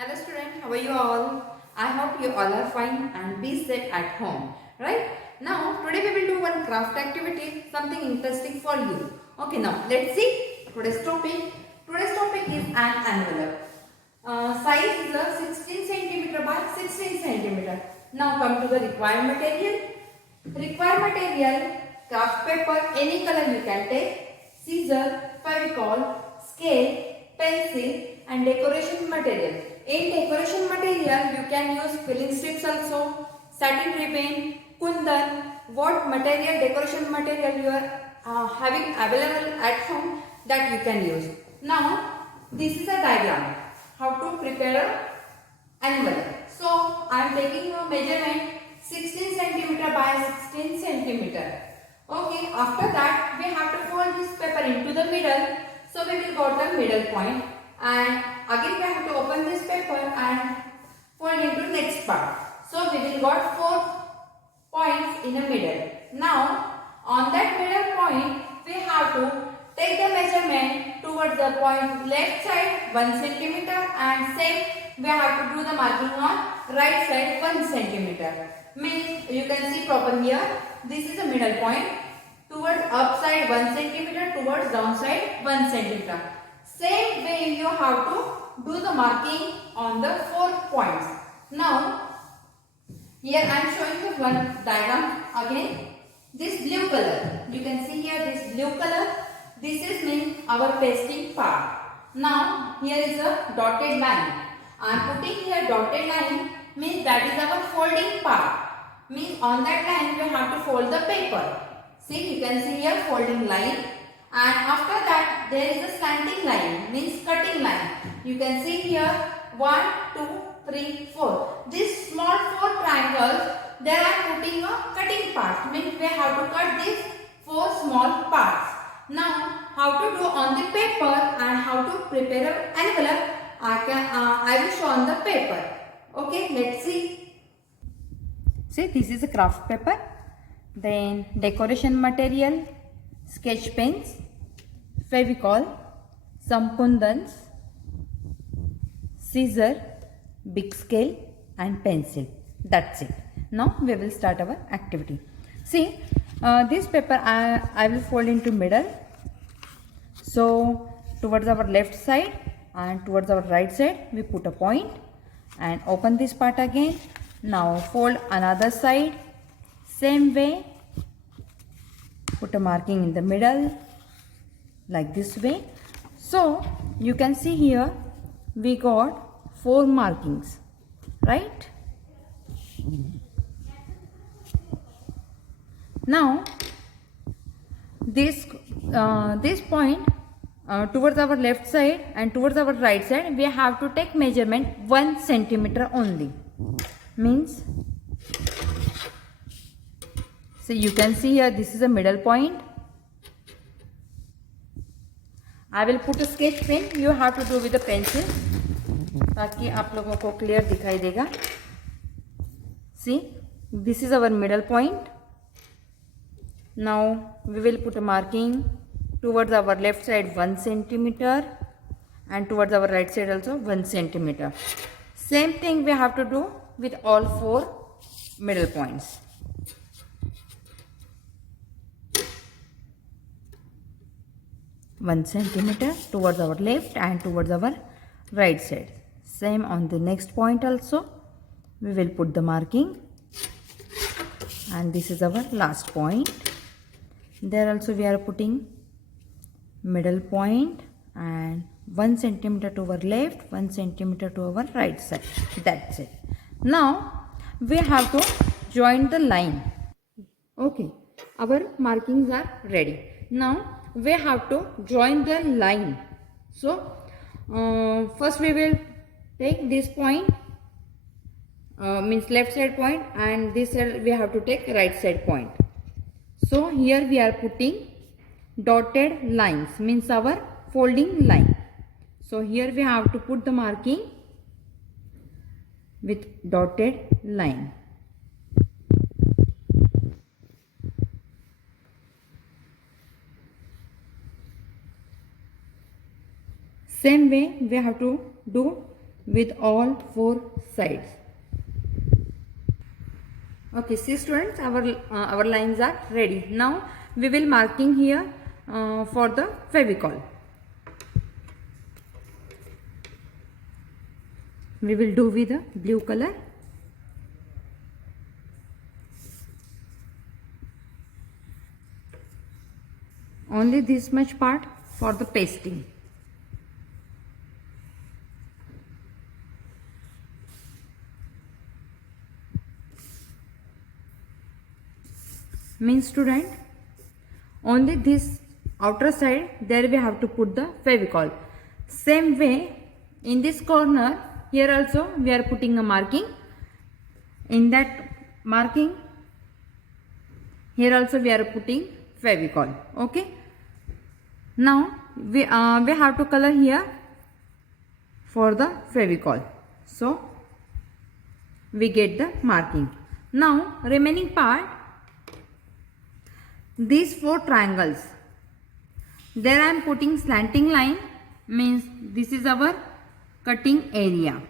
Hello student, how are you all? I hope you all are fine and be safe at home. Right? Now, today we will do one craft activity, something interesting for you. Okay, now let's see today's topic. Today's topic is an envelope. Size is a 16 centimeter by 16 centimeter. Now come to the required material. Required material, craft paper, any color you can take, scissor, fevicol, scale, pencil and decoration material. In decoration material, you can use filling strips also, satin ribbon, kundan, what material, decoration material you are having available at home that you can use. Now, this is a diagram, how to prepare an envelope. So, I am taking a measurement 16 centimeter by 16 centimeter. Okay, after that we have to fold this paper into the middle. So we will got the middle point and again we have to open this paper and fold into next part. So we will got 4 points in the middle. Now on that middle point we have to take the measurement towards the point left side 1 centimeter and same we have to do the marking on right side 1 centimeter. Means you can see proper here. This is the middle point. Towards upside 1 centimeter, towards downside 1 centimeter. Same way you have to do the marking on the 4 points. Now, here I am showing you one diagram again. This blue color, you can see here this blue color. This is mean our pasting part. Now, here is a dotted line. I am putting here dotted line means that is our folding part. Means on that line we have to fold the paper. See, you can see here folding line and after that there is a slanting line means cutting line. You can see here 1, 2, 3, 4. This small 4 triangles there I am putting a cutting part means we have to cut these 4 small parts. Now how to do on the paper and how to prepare an envelope I will show on the paper. Okay, let's see. See, this is a craft paper. Then decoration material, sketch pens, fevicol, some kundans, scissor, big scale and pencil. That's it. Now we will start our activity. See, this paper I will fold into middle. So towards our left side and towards our right side we put a point and open this part again. Now fold another side. Same way, put a marking in the middle like this way. So you can see here we got 4 markings, right? Now this point towards our left side and towards our right side we have to take measurement 1 centimeter only. Means, so you can see here this is a middle point. I will put a sketch pen. You have to do with a pencil ताकि आप लोगों को clear दिखाई देगा. See, this is our middle point. Now we will put a marking towards our left side 1 centimeter and towards our right side also 1 centimeter. Same thing we have to do with all 4 middle points. One centimeter towards our left and towards our right side. Same on the next point also. We will put the marking. And this is our last point. There also we are putting middle point and 1 centimeter to our left, 1 centimeter to our right side. That's it. Now we have to join the line. Okay, our markings are ready. Now we have to join the line. So first we will take this point means left side point and this side we have to take right side point. So here we are putting dotted lines means our folding line. So here we have to put the marking with dotted line. Same way we have to do with all four sides. Okay, see students, our lines are ready. Now we will marking here for the Fevicol. We will do with the blue color. Only this much part for the pasting. Means student, only this outer side there we have to put the Fevicol. Same way in this corner here also we are putting a marking. In that marking here also we are putting Fevicol. Okay. Now we have to color here for the Fevicol. So we get the marking. Now remaining part, these four triangles, there I am putting slanting line, means this is our cutting area.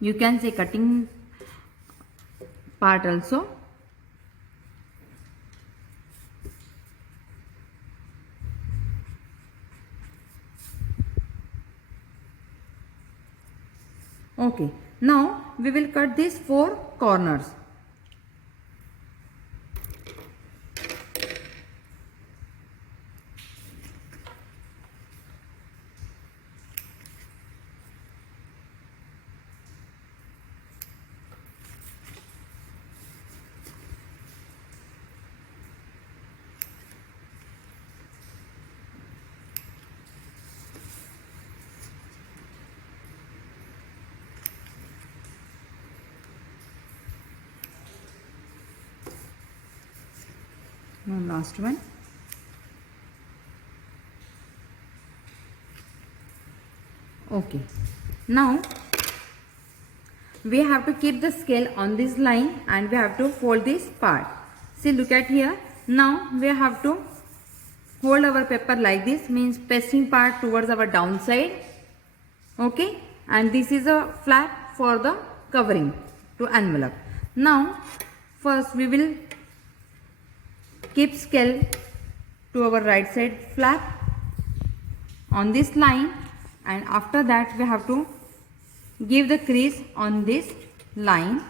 You can say cutting part also. Okay, now we will cut these four corners. Now last one. Okay, now we have to keep the scale on this line and we have to fold this part. See, look at here. Now we have to hold our paper like this, means pasting part towards our downside. Okay, and this is a flap for the covering to envelope. Now first we will keep scale to our right side flap on this line, and after that we have to give the crease on this line.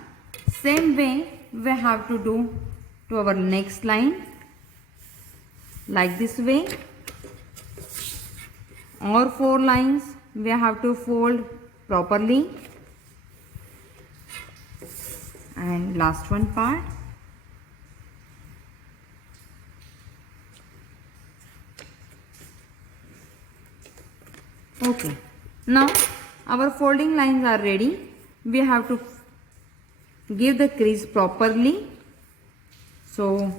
Same way we have to do to our next line, like this way. All four lines we have to fold properly, and last one part. Okay, now our folding lines are ready. We have to give the crease properly. So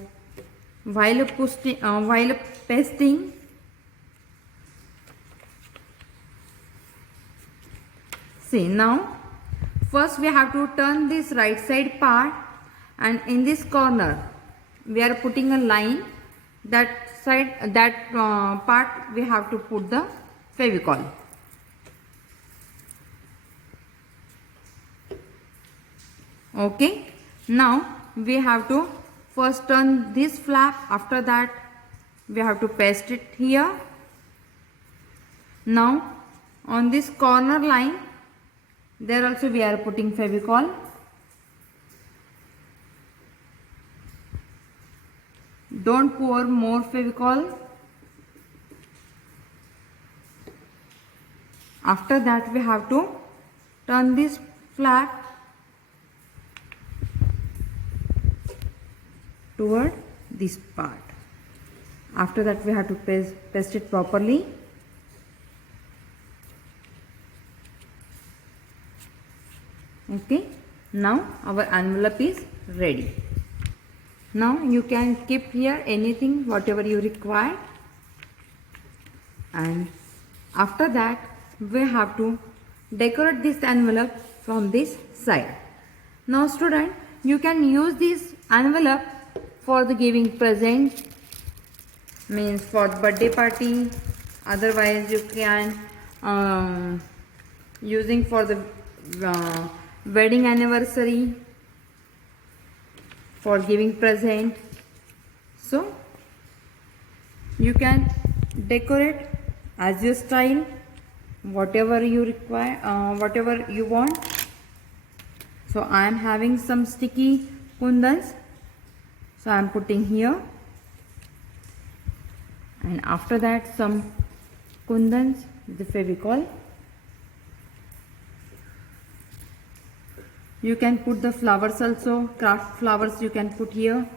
while pasting, see, now first we have to turn this right side part, and in this corner we are putting a line. That side, that part we have to put the Fevicol. Okay, now we have to first turn this flap, after that we have to paste it here. Now on this corner line there also we are putting Fevicol. Don't pour more Fevicol. After that we have to turn this flap toward this part. After that we have to paste it properly. Okay, now our envelope is ready. Now you can keep here anything whatever you require, and after that we have to decorate this envelope from this side. Now student, you can use this envelope for the giving present, means for birthday party. Otherwise you can using for the wedding anniversary, for giving present. So you can decorate as your style, whatever you require, whatever you want. So I am having some sticky kundans, so I am putting here, and after that some kundans with the Fevicol. You can put the flowers also, craft flowers you can put here.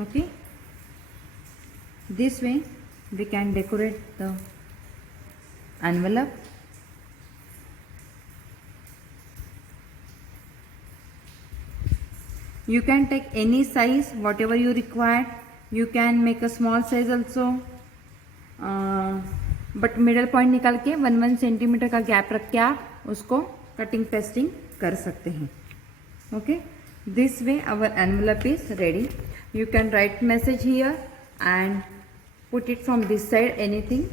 Okay, this way we can decorate the envelope. You can take any size whatever you require. You can make a small size also, but middle point निकाल के 1 centimetre का gap रख के आप उसको cutting pasting कर सकते हैं. Okay, this way our envelope is ready. You can write message here and put it from this side. Anything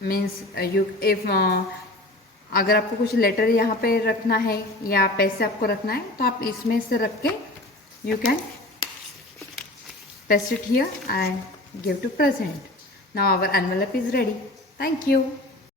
means you if अगर आपको कुछ लेटर यहाँ पे रखना है या पैसे आपको रखना है तो आप इसमें से रख के you can paste it here and give to present. Now our envelope is ready. Thank you.